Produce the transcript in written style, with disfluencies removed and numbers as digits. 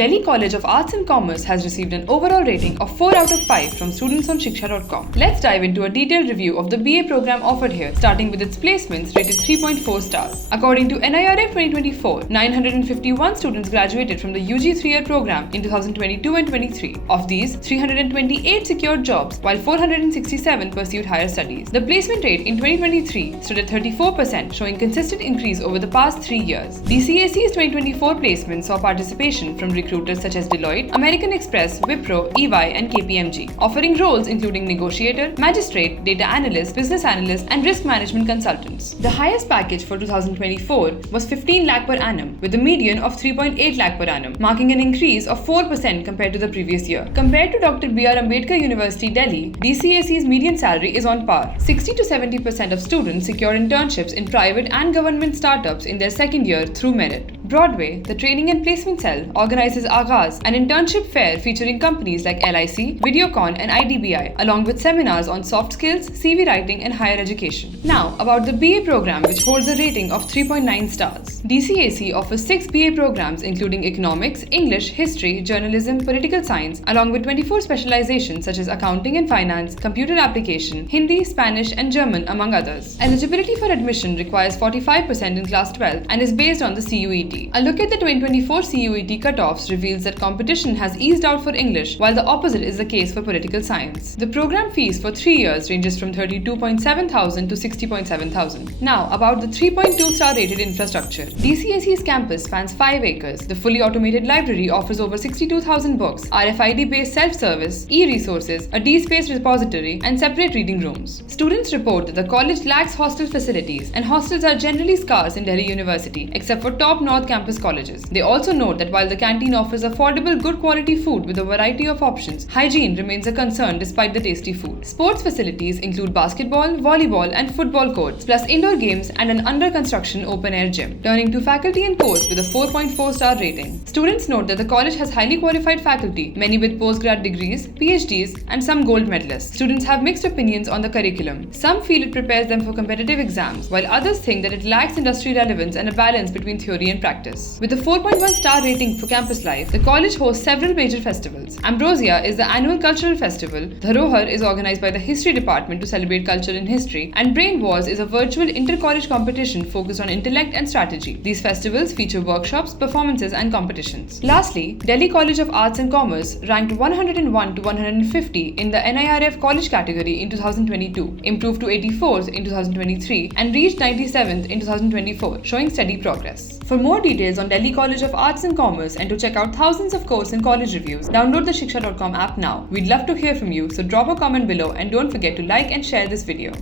Delhi College of Arts and Commerce has received an overall rating of 4 out of 5 from students on Shiksha.com. Let's dive into a detailed review of the BA program offered here, starting with its placements rated 3.4 stars. According to NIRF 2024, 951 students graduated from the UG 3-year program in 2022 and 23. Of these, 328 secured jobs, while 467 pursued higher studies. The placement rate in 2023 stood at 34%, showing consistent increase over the past 3 years. DCAC's 2024 placements saw participation from recruiters such as Deloitte, American Express, Wipro, EY, and KPMG, offering roles including negotiator, magistrate, data analyst, business analyst, and risk management consultants. The highest package for 2024 was 15 lakh per annum, with a median of 3.8 lakh per annum, marking an increase of 4% compared to the previous year. Compared to Dr. B.R. Ambedkar University, Delhi, DCAC's median salary is on par. 60 to 70% of students secure internships in private and government startups in their second year through merit. Broadway, the training and placement cell, organizes Aghaz, an internship fair featuring companies like LIC, Videocon, and IDBI, along with seminars on soft skills, CV writing, and higher education. Now, about the BA program, which holds a rating of 3.9 stars. DCAC offers 6 BA programs including economics, English, history, journalism, political science, along with 24 specializations such as accounting and finance, computer application, Hindi, Spanish, and German, among others. Eligibility for admission requires 45% in class 12 and is based on the CUET. A look at the 2024 CUET cutoffs reveals that competition has eased out for English, while the opposite is the case for political science. The program fees for 3 years ranges from 32.7 thousand to 60.7 thousand. Now, about the 3.2-star rated infrastructure. DCAC's campus spans 5 acres. The fully automated library offers over 62,000 books, RFID-based self-service, e-resources, a DSpace repository, and separate reading rooms. Students report that the college lacks hostel facilities, and hostels are generally scarce in Delhi University, except for top North Campus colleges. They also note that while the canteen offers affordable, good quality food with a variety of options, hygiene remains a concern despite the tasty food. Sports facilities include basketball, volleyball, and football courts, plus indoor games and an under-construction open-air gym. Turning to faculty and course with a 4.4-star rating. Students note that the college has highly qualified faculty, many with postgrad degrees, PhDs, and some gold medalists. Students have mixed opinions on the curriculum. Some feel it prepares them for competitive exams, while others think that it lacks industry relevance and a balance between theory and practice. With a 4.1-star rating for campus life, the college hosts several major festivals. Ambrosia is the annual cultural festival, Dharohar is organized by the history department to celebrate culture and history, and Brain Wars is a virtual inter-college competition focused on intellect and strategy. These festivals feature workshops, performances, and competitions. Lastly, Delhi College of Arts and Commerce ranked 101 to 150 in the NIRF college category in 2022, improved to 84th in 2023, and reached 97th in 2024, showing steady progress. For more details on Delhi College of Arts and Commerce and to check out thousands of course and college reviews, download the Shiksha.com app now. We'd love to hear from you, so drop a comment below and don't forget to like and share this video.